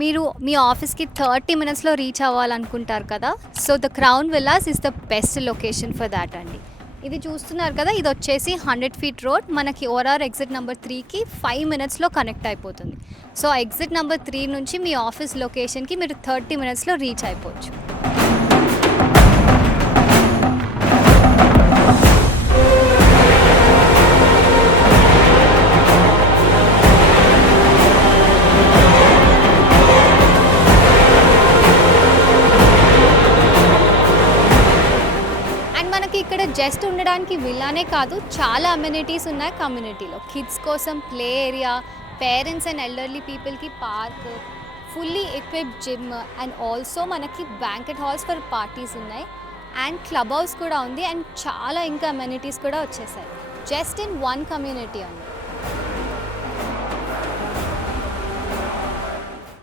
మీరు మీ ఆఫీస్‌కి 30 మినిట్స్‌లో రీచ్ అవ్వాలనుకుంటారు కదా! So, the crown villas is the best location for thought అండి. ఇది చూస్తున్నారు కదా! ఇదొచ్చేసి 100 ఫీట్ రోడ్. మనకి ఓఆర్ఆర్ ఎగ్జిట్ నంబర్ 3కి 5 మినిట్స్‌లో కనెక్ట్ అయిపోతుంది. సో, ఎగ్జిట్ నంబర్ 3 నుంచి మీ ఆఫీస్ లొకేషన్‌కి మీరు 30 మినిట్స్‌లో రీచ్ అయిపోవచ్చు. అండ్ మనకి ఇక్కడ జస్ట్ ఉండడానికి విల్లానే కాదు, చాలా అమ్యూనిటీస్ ఉన్నాయి కమ్యూనిటీలో. కిడ్స్ కోసం play area, parents and elderly పీపుల్కి park, fully equipped gym and also మనకి బ్యాంకెట్ హాల్స్ ఫర్ పార్టీస్ ఉన్నాయి. అండ్ క్లబ్ హౌస్ కూడా ఉంది. అండ్ చాలా ఇంకా అమ్యూనిటీస్ కూడా వచ్చేసాయి జస్ట్ ఇన్ వన్ కమ్యూనిటీ అండి.